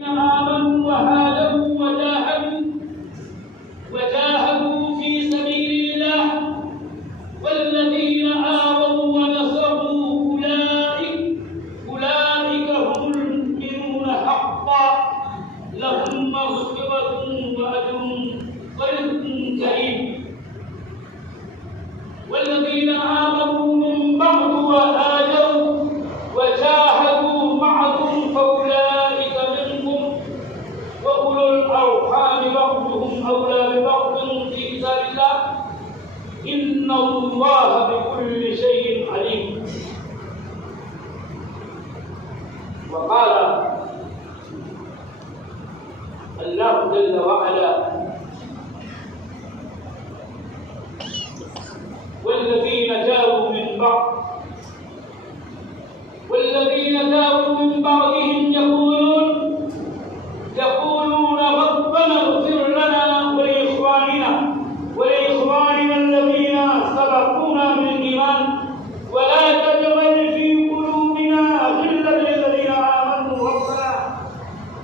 آمنوا وهاجروا وجاهدوا في سبيل الله والذين آووا ونصروا أولئك هم المؤمنون حقا لهم مغفرة وأجر ورزق كريم والذين آمنوا من بعد وهاجروا وجاهدوا معكم فأولئك منكم وأولو الأرحام بعضهم أولى ببعض في كتاب الله إن الله بكل شيء عليم. وقال الله جل وعلا والذين جاءوا من بعدهم يقولون ربنا اغفر لنا ولإخواننا الذين سبقونا بالإيمان ولا تجعل في قلوبنا غلا للذين آمنوا ربنا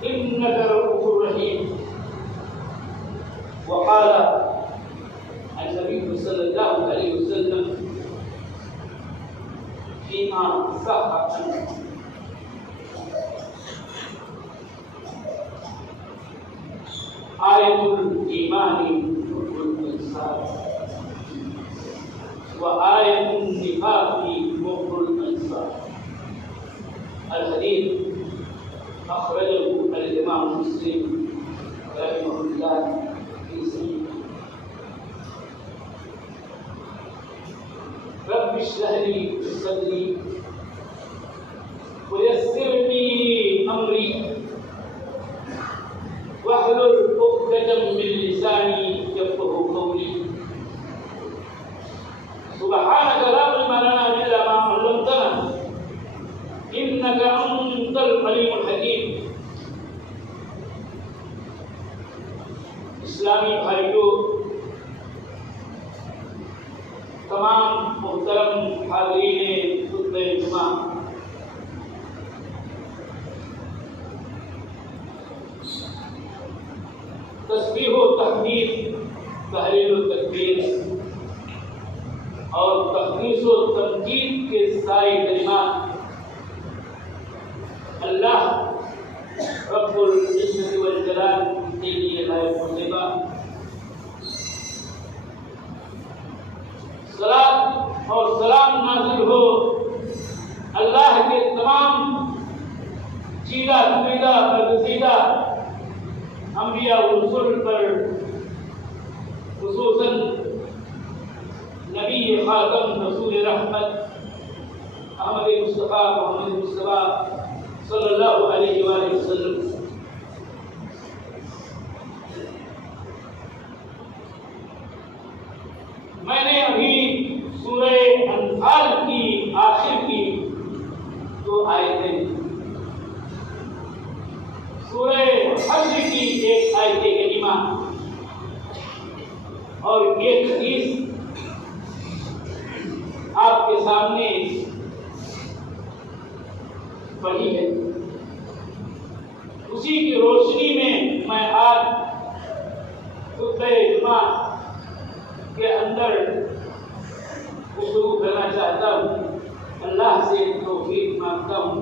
إنك رؤوف رحيم. وقال النبي صلى الله عليه وسلم فيما صح عنه آية الإيمان حب الإنسان وآية النفاق بغض الإنسان. الحديث أخرجه الإمام مسلم رحمه الله في صحيحه. رب اشرح لي صدري ويسر لي أمري واحلل عقدة من لساني يفقهوا قولي. سبحانك لا علم لنا إلا ما علمتنا إنك أنت العليم الحكيم. اسلامی بھائیوں، تمام محترم حاضرین خطبہ جمعہ، تسبیح و تحمید، تحلیل و تکبیر اور تقدیس و تمجید کے سارے کلمات اللہ رب العزت والجلال کے لیے لائق ہونے کا صلاۃ اور سلام نازل ہو اللہ کے تمام چیدہ چنیدہ برگزیدہ انبیاء و رسول پر، خصوصاً نبی خاتم رسول رحمت احمد مصطفیٰ محمد مصطفیٰ صلی اللہ علیہ وآلہ وسلم. میں نے ابھی سورہ انفال کی آخر کی 2 آیتیں، سورہ حج کی 1 آیت کریمہ اور ایک حدیث آپ کے سامنے پڑھی ہے. اسی کی روشنی میں میں آج خطبہ جمعہ کے اندر گفتگو کرنا چاہتا ہوں. اللہ سے توفیق مانگتا ہوں.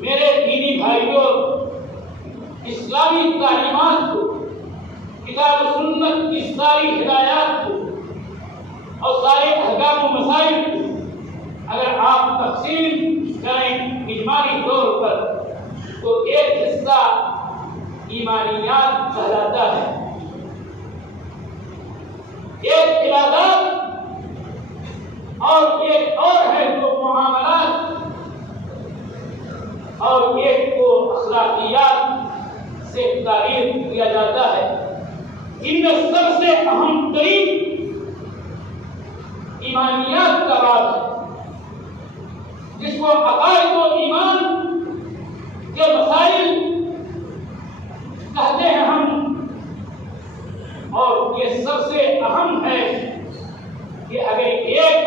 میرے دینی بھائیوں، اسلامی تعلیمات کو، کتاب و سنت کی ساری ہدایات کو اور سارے احکام و مسائل کو اگر آپ تقسیم کریں اجمالی طور پر تو ایک حصہ ایمانیات کہلاتا ہے، ایک عبادات اور ایک اور ہے جو معاملات اور ایک کو اخلاقیات سے تعریف کیا جاتا ہے. ان میں سب سے اہم ترین ایمانیات کا باب ہے، جس کو عقائد و ایمان کے مسائل کہتے ہیں ہم. اور یہ سب سے اہم ہے کہ اگر ایک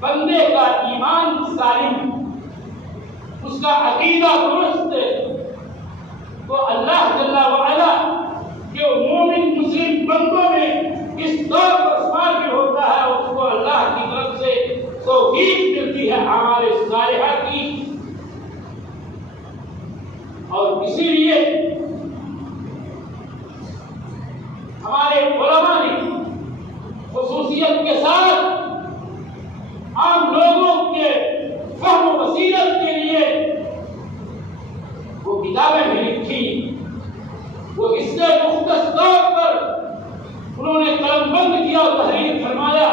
بندے کا ایمان سالم، اس کا عقیدہ درست اور اسی لیے ہمارے علماء نے خصوصیت کے ساتھ عام لوگوں کے فہم و بصیرت کے لیے وہ کتابیں بھی لکھی. وہ اس سے مختص طور پر انہوں نے قلم بند کیا اور تحریر فرمایا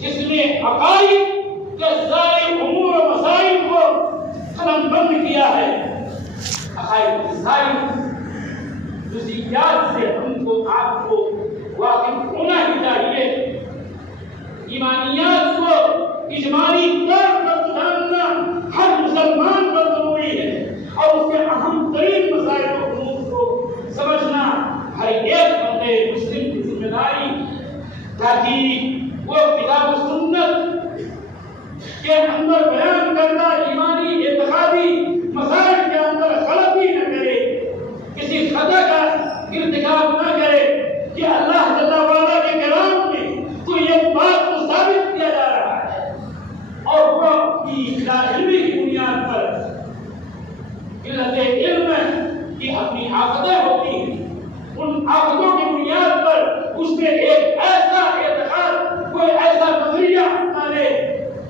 جس میں عقائد کے سارے امور و مسائل کو قلم بند کیا ہے. عقائد کی ساری جزئیات سے ہم کو آپ کو واقف ہونا ہی چاہیے. ایمانیات کو اجمالی طور پر جاننا ہر مسلمان پر ضروری ہے اور اس کے اہم ترین مسائل و امور کو سمجھنا ہر ایک بندے مسلم کی ذمہ داری تاکہ وہ کتاب و سنت کے اندر بیان کردہ ایمانی اعتقادی مسائل کے اندر غلطی نہ کرے, کسی خطا کا ارتکاب نہ کرے کہ اللہ جل وعلا کے کلام میں تو یہ بات کو ثابت کیا جا رہا ہے اور وہ اپنی لا علمی کی بنیاد پر قلت علم کی اپنی عقیدیں ہوتی ہیں, ان عقیدوں کی بنیاد پر اس میں ایک ایسا اعتقاد کوئی ایسا نظریہ اپنا لے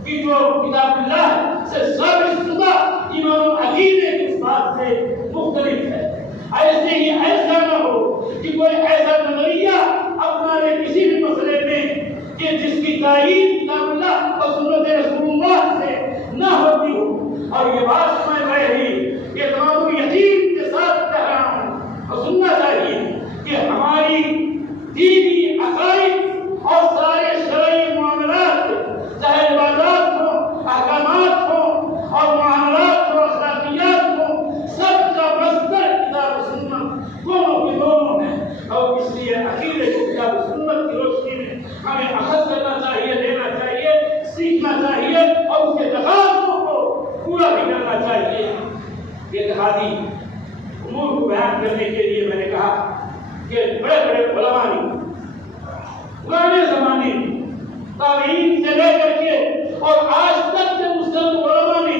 کہ جو کتاب اللہ سے ثابت شدہ ایمان و عقیدے کے بات سے مختلف ہے. ایسے ہی ایسا نہ ہو کہ کوئی ایسا نظریہ اپنا لے کسی بھی مسئلے میں کہ جس کی تائید کتاب اللہ اور سنت رسول اللہ سے نہ ہوتی ہو. اور یہ بات میں وہی اعتماد و یقین کے ساتھ کہہ رہا ہوں اور سننا چاہیے کہ ہماری دینی عقائد اور سارے شرعی معاملات چاہے عبادات ہوں, احکامات ہوں اور معاملات ہوں, اخلاقیات ہوں, سب کا مصدر کتاب و سنت دونوں کے دونوں ہیں. اور اس لیے عقیدے کو کتاب و سنت کی روشنی میں ہمیں اخذ کرنا چاہیے, لینا چاہیے, سیکھنا چاہیے اور اس کے تقاضوں کو پورا بھی کرنا چاہیے. اعتقادی امور کو بیان کرنے کے لیے میں نے کہا کہ بڑے بڑے علماء نے پرانے زمانے تابعین سے لے کر کے اور آج تک کے مسلم علماء نے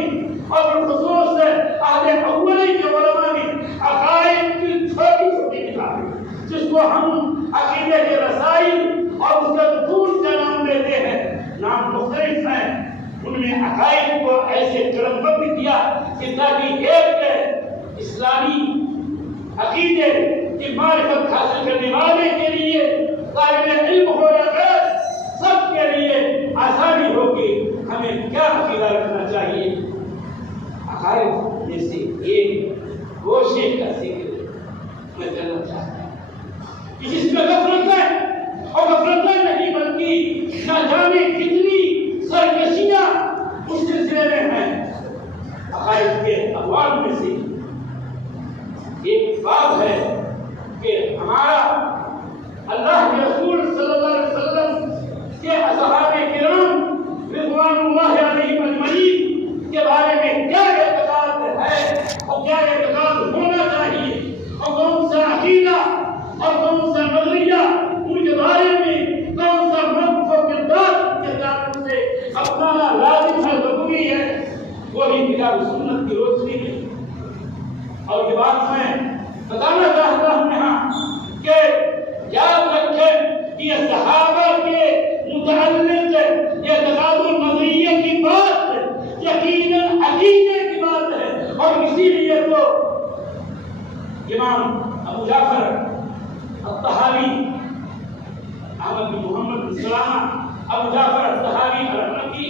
اور بالخصوص عہد اولی کے علماء نے عقائد کی چھوٹی چھوٹی کتابیں جس کو ہم عقیدے کے رسائل اور اس کے متون کا نام لیتے ہیں, نام مختلف ہیں, ان میں عقائد کو ایسے قلم بند کیا کہ تاکہ ایک اسلامی عقیدے کی معرفت حاصل کرنے والے کے لیے, طالب علم ہو یا غیر, سب کے لیے آسانی ہوگی ہمیں کیا عقیدہ رکھنا چاہیے. عقائد میں سے ایک گوشے کا ذکر میں کرنا چاہتا ہوں کہ جس میں غفلت ہے اور غفلت نہیں بلکہ نہ جانے کتنی سرکشیاں اس سلسلے میں ہیں. عقائد کے ابواب میں سے ایک بات ہے کہ ہمارا اللہ کے رسول صلی اللہ علیہ وسلم کے اصحاب کرام رضوان اللہ علیہم اجمعین کے بارے میں کیا اعتقاد ہے اور کیا اعتقاد ہونا چاہیے اور کون سا عقیدہ اور کون سا نظریہ ان کے بارے میں کون سا موقف و کردار کے تعلق سے اپنانا لازم ہے, ضروری ہے, وہی کتاب و سنت کی روشنی میں. اور یہ بات میں بتانا چاہتا ہوں یہاں کہ یاد رکھیں کہ یہ صحابہ کے متعلق اعتقاد و نظریے کی بات یقیناً عقیدے کی بات ہے. اور اسی لیے تو امام ابو جعفر الطحاوی احمد بن محمد بن سلامہ ابو جعفر الطحاوی الحنفی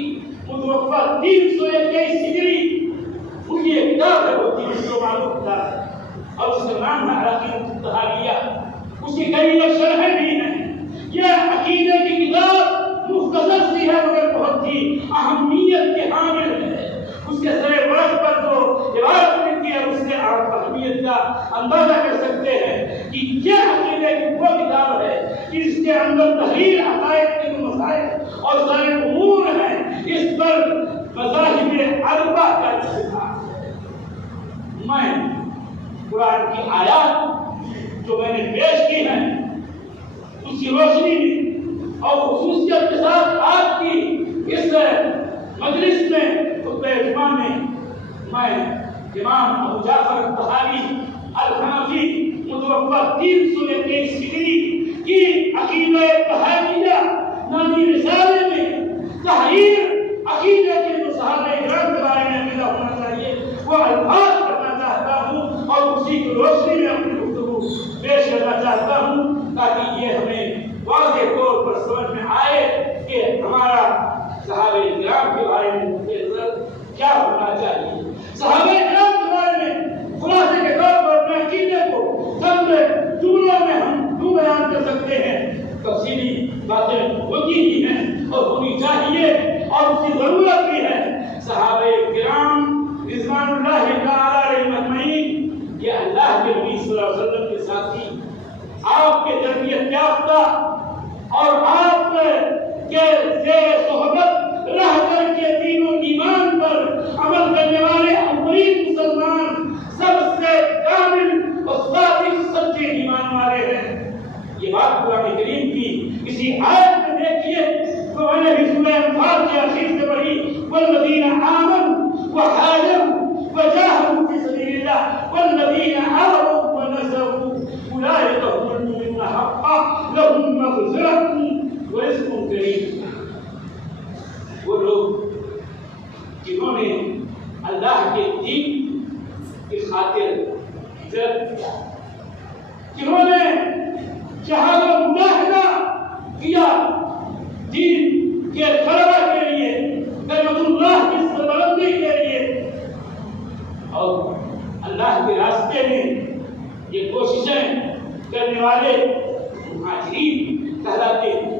متوفى 321 ہجری, ان کی ایک کتاب ہے وہ 300 کتاب ہے اور اس کا نام ہے عقیدۃ الطحاویہ. اس کی کئی شرحیں بھی ہیں. یہ عقیدے کی کتاب مختصر سی ہے مگر بہت ہی اہمیت کے حامل ہے. اس کے سر ورق پر جو عبارت لکھی ہے اس سے آپ اہمیت کا اندازہ کر سکتے ہیں کہ یہ عقیدے کی وہ کتاب ہے کہ اس کے اندر تحریر عقائد کے مسائل اور سارے امور ہیں. اس پر مذاہب اربع کا اتفاق ہے. میں قرآن کی آیات جو میں نے پیش کی ہیں اس کی روشنی میں اور خصوصیت کے ساتھ آج کی اس مجلس میں خطبہ جمعہ میں میں امام ابو جعفر الطحاوی الحنفی متوفہ 321 ہجری کی عقیدہ طحاویہ نامی رسالے میں تحریر عقیدے کے جو صحابہ کرام کے بارے میں عقیدہ ہونا چاہیے وہ الفاظ کرنا چاہتا ہوں اور اسی کی روشنی میں اپنی گفتگو پیش کرنا چاہتا ہوں تاکہ یہ ہمیں واضح طور پر سمجھ میں آئے کہ ہمارا صحابہ کرام کے بارے میں کیا ہونا چاہیے. صحابہ کرام کے بارے میں خلاصے کے طور پر اپنے عقیدے کو چند جملوں میں ہم یوں بیان کر سکتے ہیں. تفصیلی باتیں ہوتی ہی ہیں اور ہونی چاہیے اور اس کی ضرورت بھی ہے. صحابہ کرام رضوان اللہ تعالی علیہم اجمعین یہ اللہ کے نبی صلی اللہ علیہ وسلم کے ساتھی، آپ کے تربیت یافتہ اور آپ کے زیر صحبت رہ کر کے دین و ایمان پر عمل کرنے والے اولین مسلمان، سب سے کامل اور صادق سچے ایمان والے ہیں. یہ بات قرآن کریم کی اسی آیت میں دیکھیے تو میں نے بھی سورہ انفال کے آخر سے پڑھی والذین آمنوا وحاجروا وجاہدوا فی سبیل اللہ والذین آووا ونصروا اولئک هم المؤمنون حقا لهم مغفرۃ ورزق کریم. وہ لوگ جنہوں نے اللہ کے دین کی خاطر ہجرت کیا، جنہوں نے جہاد و مجاہدہ کیا دین کے غلبہ کے لیے، کلمۃ اللہ کی سربلندی کے لیے، اور اللہ کے راستے میں یہ کوششیں کرنے والے مہاجرین کہلاتے ہیں.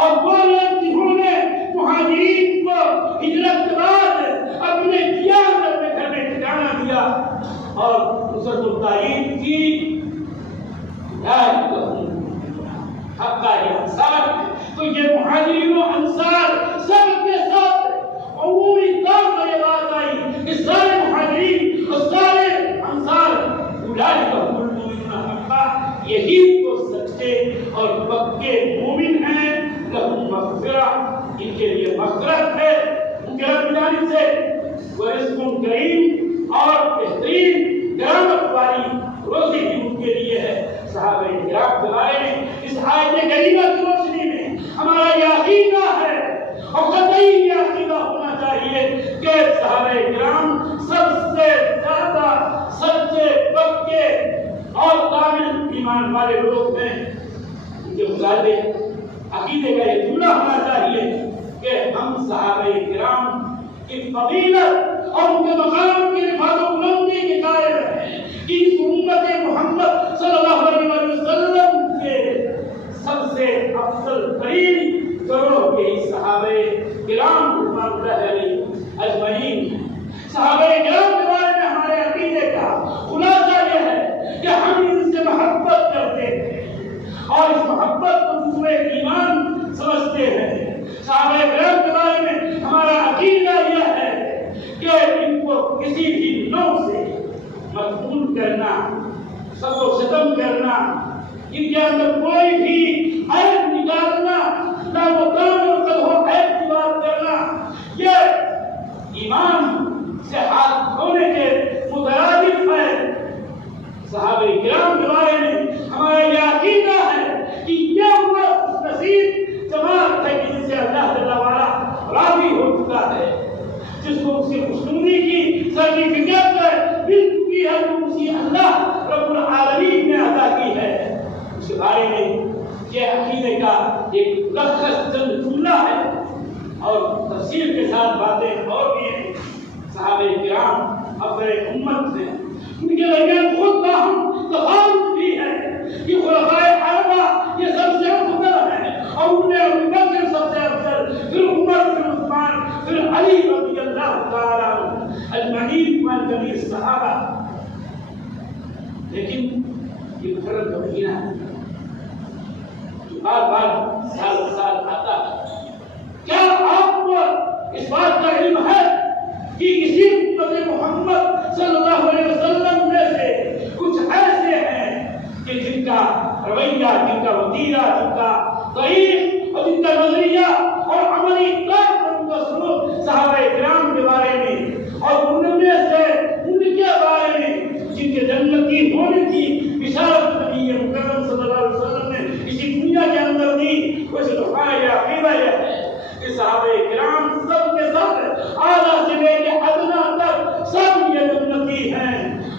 اور وہ لوگ جنہوں نے مہاجرین کو ہجرت کے بعد اپنے دیار میں گھر میں ٹھکانہ دیا اور نصرت و تائید کی، حق کا یہ انصار. تو یہ مہاجرین و انصار سب کے ساتھ عمومی طور پر یہ بات آئی کہ سارے مہاجرین اور سارے انصار اولئک هم المؤمنون حقا، یہی وہ سچے اور پکے مومن ہیں. لہم مغفرۃ، ان کے لیے مغفرت ہے ان کے رب کی جانب سے، ورزق کریم اور بہترین کرامت والی روزی بھی ان کے لیے ہے. صحابہ کرام کے بارے میں اس آیت کریمہ کی روشنی میں ہمارا یہ عقیدہ ہے اور قطعی یہ عقیدہ ہونا چاہیے کہ صحابہ کرام سب سے زیادہ سچے پکے اور کامل ایمان والے لوگ ہیں. ان کے مطابق عقیدے کا یہ جملہ ہونا چاہیے کہ ہم صحابہ کرام کی فضیلت اور ان کے مقام کی رفعت و بلندی کے قائل ہیں. اس امت محمد صلی اللہ علیہ وسلم کے سب سے افضل ترین گروہ کے صحابہ کرام رضوان اللہ علیہم اجمعین. صحابہ کرام کے بارے میں ہمارے عقیدے کا خلاصہ یہ ہے کہ ہم ان سے محبت کرتے ہیں اور اس محبت کو جزو ایمان سمجھتے ہیں. صحابہ کرام کے بارے میں ہمارا عقیدہ یہ ہے کہ ان کو کسی بھی نوع سے مقبول کرنا، سب و ستم کرنا، ان کے اندر کوئی بھی عیب نکالنا، نہ وہ کام اور قد ہو عیب کی بات کرنا، یہ ایمان سے ہاتھ دھونے کے مترادف ہے. صحابہ کرام کے بارے میں ہمارا یہ عقیدہ ہے کہ یہ وہ نصیب جماعت ہے جن سے اللہ تعالیٰ والا راضی ہو چکا ہے، جس کو اس کی خوشنودی کی سرٹیفکیٹ مل چکی ہے، جو اسی اللہ رب العالمین نے عطا کی ہے. اس کے بارے میں یہ عقیدے کا ایک ملخص چند جملہ ہے اور تفصیل کے ساتھ باتیں اور بھی ہیں. صحابہ کرام افضل امت ہیں، ان کے درمیان خود باہم تفاوت بھی ہے کہ خلفائے اربعہ یہ سب سے افضل ہیں اور ان میں ابو بکر سب سے افضل، پھر عمر، پھر عثمان، پھر علی رضی اللہ تعالی عنہ اجمعین والجمیع الصحابہ. لیکن یہ محرم کا مہینہ ہے جو بار بار سال آتا ہے. کیا آپ کو اس بات کا علم ہے کہ اسی امت محمد صلی اللہ علیہ وسلم میں سے کچھ ایسے ہیں کہ جن کا رویہ، جن کا وتیرہ، جن کا طریق اور جن کا نظریہ اور عملی طور پر ان کا سلوک صحابہ کرام کے بارے میں اور ان میں سے ان کے بارے میں جن کے جنتی ہونے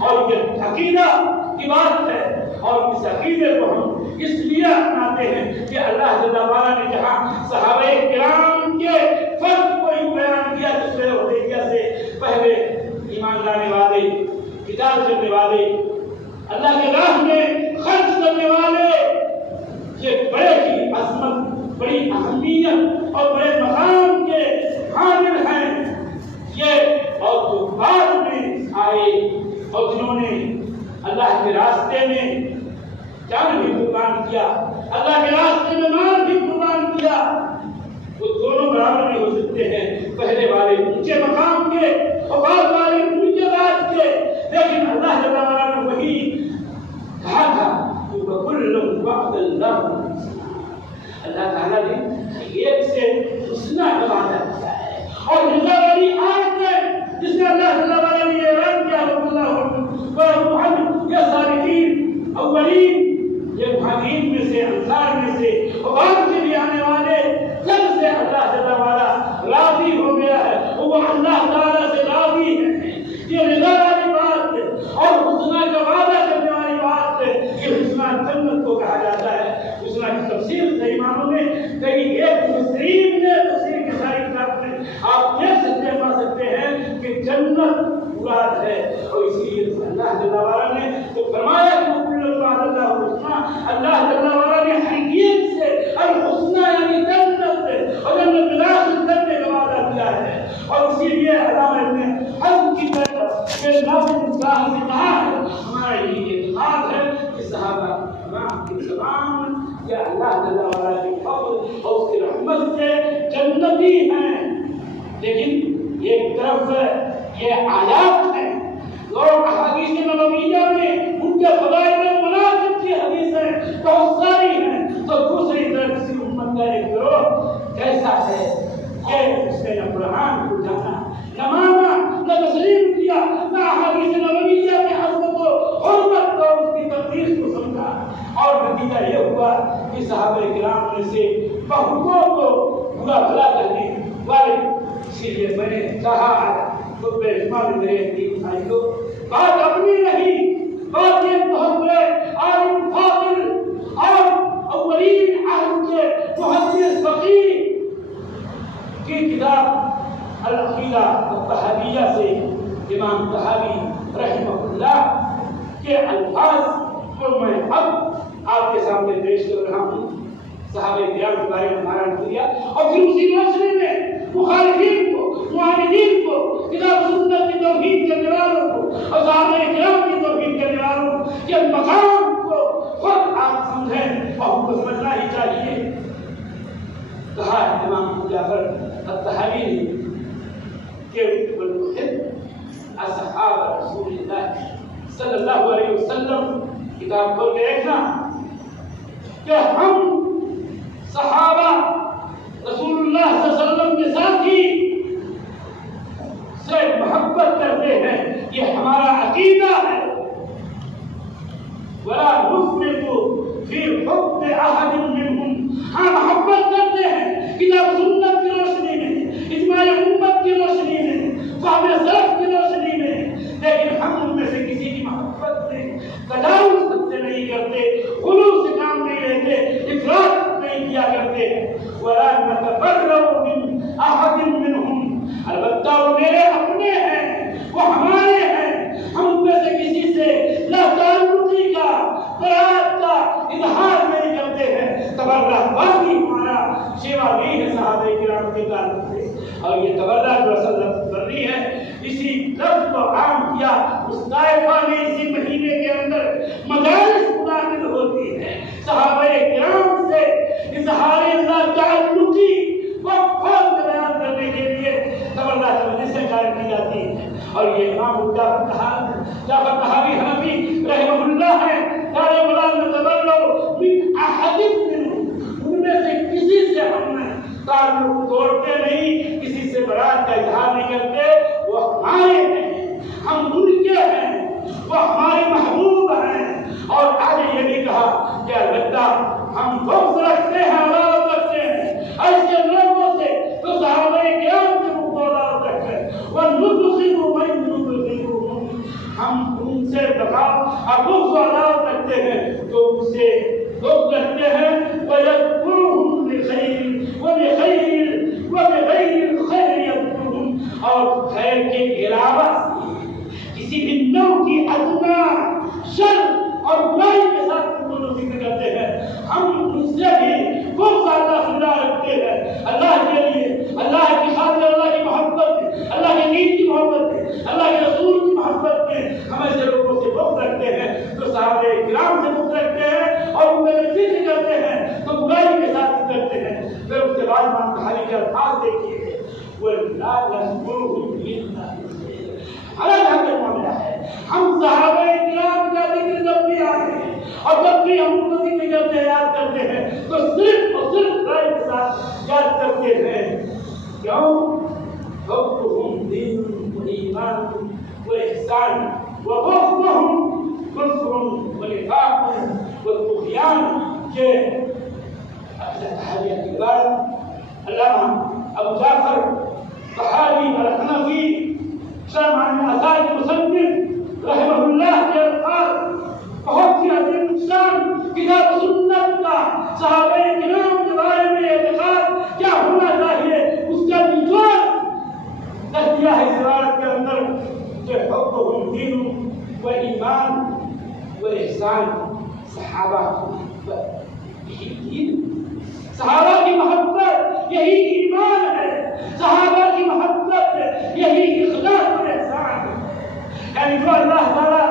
اور یہ عقیدہ کی بات ہے، اور اس عقیدے کو ہم اس لیے اپناتے ہیں کہ اللہ جل وعلا نے جہاں صحابہ کرام کے فرق کو یوں بیان کیا کہ صلح حدیبیہ سے پہلے ایمان لانے والے، قتال کرنے والے، اللہ کے راہ میں خرچ کرنے والے، یہ بڑے ہی عظمت، بڑی اہمیت اور بڑے مقام کے حامل ہیں یہ، اور جو بعد میں آئے اور جنہوں نے اللہ کے راستے میں جان بھی قربان کیا، اللہ کے راستے میں مال بھی قربان کیا، وہ دونوں برابر نہیں ہو سکتے ہیں، پہلے والے اونچے مقام کے اور بعد والے اونچے ذات کے، لیکن اللہ جل وعلا نے وہی کہا تھا کہ وَكُلٌّ وَعْدَ اللَّهُ، اللہ تعالیٰ نے ایک سے حسنہ کا وعدہ کیا ہے، اور رضا والی آیت ہے جس میں اللہ جل وعلا نے اعلان کیا یہ صالحین اولین، یہ مہاجرین میں سے، انصار میں سے اور بعد میں بھی آنے والے سب سے اللہ جل وعلا راضی ہو گیا ہے، وہ اللہ تعالیٰ سے راضی ہے، یہ رضا والی بات ہے، اور حسنہ کا وعدہ کرنے والی بات ہے، یہ حسنہ جنت کو کہا جاتا ہے۔ حسنہ کی تفسیر سے اماموں نے کئی ایک مفسرین نے تفسیر کی ساری کتاب میں آپ دیکھ سکتے ہیں، پا سکتے ہیں کہ جنت مراد ہے، اور اسی لیے اللہ جل وعلا نے تو فرمایا کہ وَكُلٌّ وَعْدَ اللَّهُ الْحُسْنَىٰ، اللہ جل وعلا نے حقیقت سے الحسنہ یعنی جنت اور جنت داخل کرنے کا وعدہ کیا ہے، اور اسی لیے علامہ ابن حزم کی طرف یہ لفظ صاحب نے کہا ہے، ہمارا یہ اعتقاد ہے کہ صحابہ کرام کی زبان یا اللہ جل وعلا کے فضل اور اس کی رحمت سے جنتی ہیں، لیکن ایک طرف یہ آیات ہیں اور احادیث نبویہ میں ان کے فضائل و مناقب کی حدیثیں بہت ساری ہیں، تو دوسری طرف کسی امت کا ایک گروہ کیسا ہے کہ اس نے نہ قرآن کو جانا، نہ مانا، نہ تسلیم کیا، نہ احادیث نبویہ کی عظمت و حرمت اور اس کی تقدیر کو سمجھا، اور نتیجہ یہ ہوا کہ صحابہ کرام میں سے بہتوں کو برا بھلا کرنے والے، اسی لیے میں نے کہا خود میں میرے یقین بھائیو، بات اپنی نہیں، بات یہ بہت بڑے عالم فاضل اور اولین عہد کے محدث فقیہ کی کتاب العقیدہ الطحاویہ سے امام طحاوی رحمہ اللہ کے الفاظ کو میں اب آپ کے سامنے پیش کر رہا ہوں، صحابہ کرام کے بارے میں بیان کیا، اور پھر اسی روشنی میں مخالفین کو، معاندین کو، کتاب سنت کی توہین کرنے والوں کو اور صحابہ کرام کی توہین کرنے والوں کے مقام کو خود آپ سمجھیں اور ہم کو سمجھنا ہی چاہیے۔ کہا امام جعفر الطحاوی نے کہ والمحب اصحاب رسول اللہ صلی اللہ علیہ وسلم، کتاب کھول کے دیکھنا کہ ہم صحابہ رسول اللہ صلی اللہ علیہ وسلم کے ساتھی سے محبت کرتے ہیں، یہ ہمارا عقیدہ ہے، وَلَا نُفْرِطُ فِي حُبِّ أَحَدٍ مِّنْهُمْ، ہم محبت کرتے ہیں کتاب سنت کی روشنی میں، اجماع امت کی روشنی میں، فہم سلف کی روشنی میں، لیکن ہم ان میں سے کسی کی محبت میں تجاوز نہیں کرتے، غلو سے کام نہیں لیتے، افراط نہیں کیا کرتے، وَلَا نَتَبَرَّأُ مِنْ أَحَدٍ مِّنْهُمْ، البتہ وہ میرے اپنے ہیں، وہ ہمارے ہیں، ہم ان میں سے کسی سے لا تعلقی کا، برات کا اظہار نہیں کرتے ہیں، تبرہ بازی ہمارا شیوا نہیں ہے صحابہ کرام کے تعلق سے، اور یہ تبرہ جو اصل لفظ بن رہی ہے، اسی لفظ کو عام کیا اس طائفہ میں اسی مہینے کے اندر مجالس منعقد ہوتی ہے، صحابہ کرام سے اظہار لا تعلقی وقفات بیان کرنے کے لیے تبرہ کی مجلسیں قائم کی جاتی ہیں، اور یہ امام جعفر طحاوی حنفی رحمہ اللہ ہے، قال ولا نتبرأ من احد منهم، ان میں سے کسی سے ہم تعلق توڑتے نہیں، کسی سے برات کا اظہار نہیں کرتے، وہ ہمارے ہیں، ہم ان کے ہیں، وہ ہمارے محبوب ہیں، اور آگے یہ بھی کہا کہ البتہ ہم بغض رکھتے ہیں، عداوت رکھتے ہیں ایسے لوگوں سے تو صحابہ کرام کے منہ عداوت رکھتے ہیں، وَنُدْخِلُ مَن يُدْخِلُهُمْ، ہم ان سے بغض و عداوت رکھتے ہیں تو ان سے بغض رکھتے ہیں وَيَذْكُرُهُمْ بِخَيْرٍ وَبِغَيْرِ الْخَيْرِ يَذْكُرُهُمْ اور خیر کے علاوہ کسی بھی نوع کی ادنا شر اور برائی کے ساتھ ان کو ذکر کرتے ہیں. ہم ان سے بھی خوب زیادہ خدا رکھتے ہیں اللہ کے لیے, اللہ کی خاطر, اللہ کی محبت میں, اللہ کے دین کی محبت میں, اللہ کے رسول کی محبت میں ہم ایسے لوگوں سے بغض رکھتے ہیں تو صحابہ کرام سے بغض رکھتے ہیں اور ان میں ذکر کرتے ہیں تو برائی کے ساتھ کرتے ہیں. پھر اس کے بعد امام بخاری کے الفاظ دیکھیے وَلَا نَذْكُرُهُمْ إِلَّا الگ حق معاملہ ہے. ہم صحابہ کرام کا ذکر جب بھی آتے ہیں اور جب بھی ہم ان کو ذکر کرتے ہیں, یاد کرتے ہیں تو صرف اور صرف برائی کے ساتھ یاد کرتے ہیں. کیوں؟ حبهم دین وایمان واحسان وبغضهم کفر ونفاق والطغیان. کہ صحابہ کرام علامہ ابو جعفر طحاوی الحنفی شرح آثار کے مصنف رحمہ اللہ کے الفاظ بہت ہی عظیم شان کتاب سنت کا صحابہ کرام کے بارے میں اعتقاد کیا ہونا چاہیے اس کا نچوڑ رکھ دیا ہے اس عبارت کے اندر کہ حبهم دین و ایمان و احسان. صحابہ یہی دین, صحابہ کی محبت یہی ایمان ہے, صحابہ کی محبت یہی اخلاص و احسان ہے. یعنی جو اللہ تعالیٰ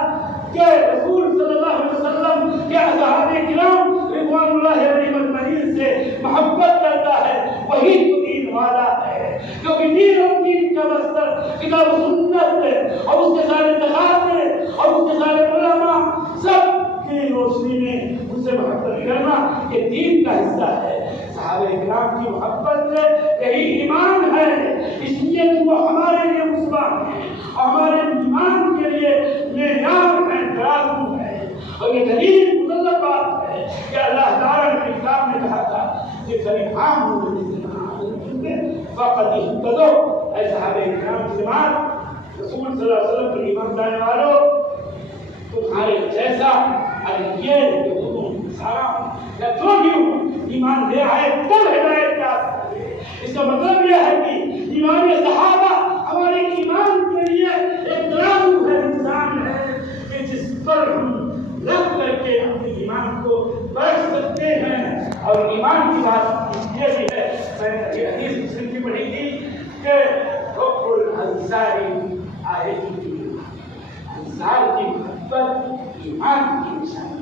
کے رسول صلی اللہ علیہ وسلم کے صحابہ کرام رضوان اللہ علیہم اجمعین سے محبت کرتا ہے وہی تو دین والا ہے. کیونکہ دین اور دین کا مصدر کتاب و سنت ہے اور اس کے سارے تقاضے اور اس کے سارے علماء سب کی روشنی میں ان سے محبت کرنا یہ دین کا حصہ ہے. صحابہ کرام کی محبت یہی ایمان ہے. اس لیے وہ ہمارے لیے مسلمان ہیں اور ہمارے ایمان کے لیے معیار ہے, ترازو ہے. اور یہ دلیل مطلب بات ہے کہ اللہ تعالیٰ نے کتاب میں کہا تھا کہ عام فقط اهتدوا. اے صحابہ کرام کی جماعت, رسول صلی اللہ علیہ وسلم پر ایمان لانے والوں, تمہارے جیسا یہ سارا یا جو بھی ایمان لے آئے تب ہدایت کا. اس کا مطلب یہ ہے کہ ایمان صحابہ ہمارے ایمان کے لیے ایک ترازو ہے, انسان ہے کہ جس پر ہم رکھ کر کے اپنے ایمان کو پرکھ سکتے ہیں. اور ایمان کی بات یہ بھی ہے, میں نے یہ حدیث مسلم کی پڑھی تھی کہ حب الانصار آئے انصار کی محبت ایمان کی نشانی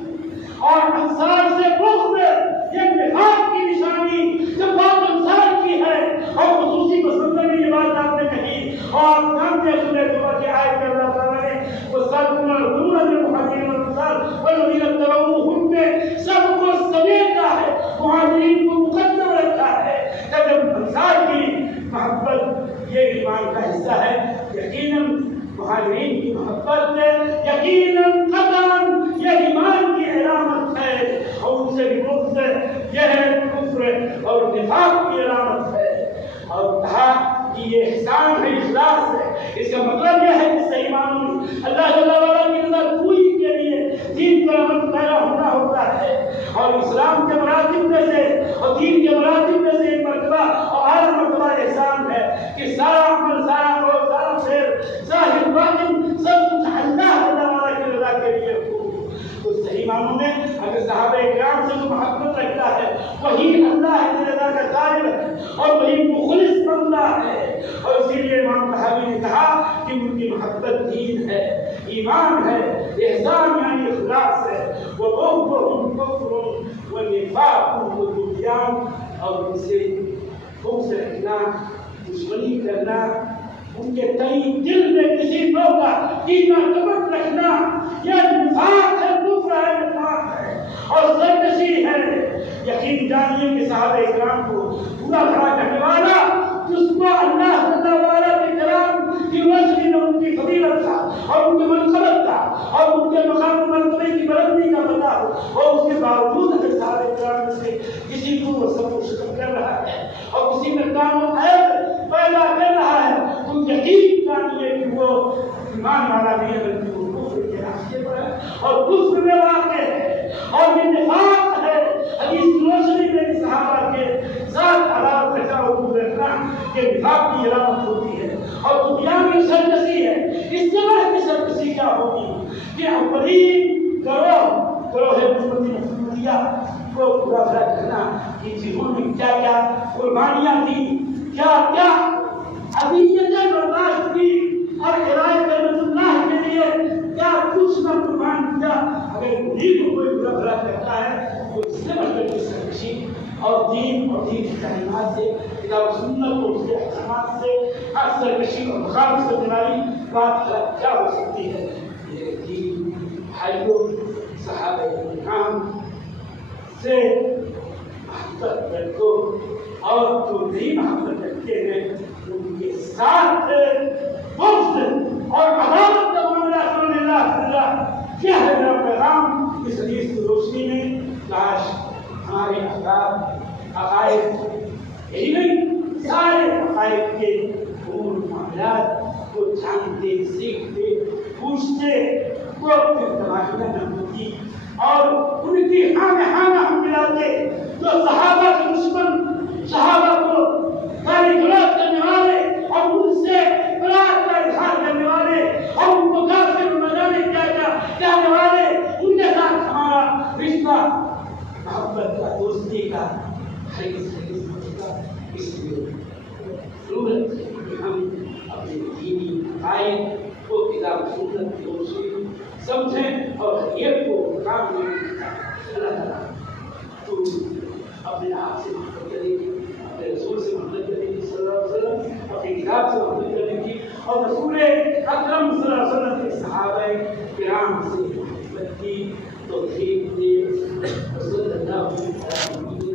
اور انصار سے بغض یہ نفاق کی نشانی. جب بات انصار کی ہے اور خصوصی مسئلہ میں یہ بات آپ نے کہی اور جانتے سنے صبح کے آئے کہ اللہ تعالیٰ نے وہ ساتھوں اور مہاجرین والانصار والذین اتبعوہم میں سب کو سمیٹا ہے, مہاجرین کو مقدم رکھا ہے. جب انصار کی محبت یہ ایمان کا حصہ ہے, یقیناً مہاجرین کی محبت یقیناً قطعاً یہ ایمان کی علامت ہے اور ان سے بھی بغض یہ ہے کفر اور نفاق کی علامت ہے. اور کہا کہ یہ احسان ہے, اخلاص ہے. اس کا مطلب یہ ہے کہ صحیح معنوں اللہ جل وعلا کی رضا کوئی کے لیے دین پر عمل پیرا ہونا ہوتا ہے. اور اسلام کے مراتب میں سے اور دین کے مراتب میں سے ایک مرتبہ اور اعلیٰ مرتبہ احسان ہے کہ سارا عمل, سارا روز, سارا خیر, ظاہر باطن سب کچھ اللہ تعالیٰ کی رضا کے لیے ہو. تو صحیح معنوں میں اگر صحابہ کرام سے جو محبت رکھتا ہے وہی اللہ کی رضا کا طالب ہے اور وہی مخلص بندہ ہے. اور اسی لیے امام طحاوی نے کہا کہ ان کی محبت دین ہے, ایمان ہے, احسان یعنی اخلاص ہے. وَبُغْضُهُمْ كُفْرٌ وَنِفَاقٌ وَطُغْيَانٌ. اور ان سے بغض رکھنا, دشمنی کرنا, ان کے تئیں دل میں کسی نوع کا کینہ کپٹ رکھنا یہ نفاق ہے, کفر ہے, نفاق ہے اور سرکشی ہے. یقین جانیے کہ صحابہ کرام کو پورا کھڑا کرنے والا جس کو اللہ تعالیٰ کے کلام کی روشنی میں ان کی فضیلت کا اور ان کے منقبت کا اور ان کے مقام مرتبے کی بلندی کا پتہ ہو اور اس کے باوجود اگر صحابہ کرام میں سے کسی کو وہ سب کو شکر کر رہا ہے اور کسی میں کام و عیب پیدا کر رہا ہے تو یقین جانیے کہ وہ ایمان والا نہیں ہے بلکہ وہ کفر کے راستے اور یہ نفاق ہے حدیث کی روشنی میں صحابہ کے ساتھ علامت کا حکم رکھنا کہ نفاق کی علامت ہوتی ہے اور دنیا میں سرکشی ہے. اس سے بڑھ کے سرکشی کیا ہوگی کہ اولین گروہ ہے محمدیہ کو پورا کرنا کہ جنہوں نے کیا کیا قربانیاں دی, کیا کیا اذیتیں برداشت کی اور ہدایت بیت اللہ کے لیے کیا کچھ نہ قربان کیا. اگر انہیں کو کوئی برا بھلا کرتا ہے تو اس سے بڑھ کر سرکشی اور دین کی تعلیمات سے کتاب و سنت اور اس کے احکامات سے ہر سرکشی اور مخالف کرنے والی بات کیا ہو سکتی ہے. دین بھائیوں صحابہ کرام سے محبت رکھو اور جو نہیں محبت رکھتے ہیں ان کے ساتھ بغض اور عداوت کا معاملہ صلی اللہ کیا ہے میرا پیغام اس حدیث کی روشنی میں. کاش ہمارے عقائد یہی نہیں سارے عقائد کے امور معاملات کو جانتے سیکھتے پوچھتے کو پھر تباہیاں نہ ہوتی اور ان کی ہاں ہم ملاتے جو صحابہ کے دشمن صحابہ کو گالی گلوچ کرنے والے اور ان سے برات کا اظہار کرنے والے اور ان کو کافر نہ جانے کیا کہنے والے ان کے ساتھ ہمارا رشتہ محبت کا دوستی کا کا اس لیے ضرورت ہے کہ ہم اپنے دینی عقائد کو کتاب سنت کی روشنی سمجھیں اور حقیقت کو کام میں اللہ تعالیٰ تو اپنے آپ سے محبت کرنے کی, اپنے رسول سے محبت کرنے کی صلی اللہ علیہ وسلم, اپنی کتاب سے محبت کرنے کی اور رسول اکرم صلی اللہ علیہ وسلم کے صحابہ کرام سے محبت کی توفیق دے. صلی اللہ علیہ وسلم.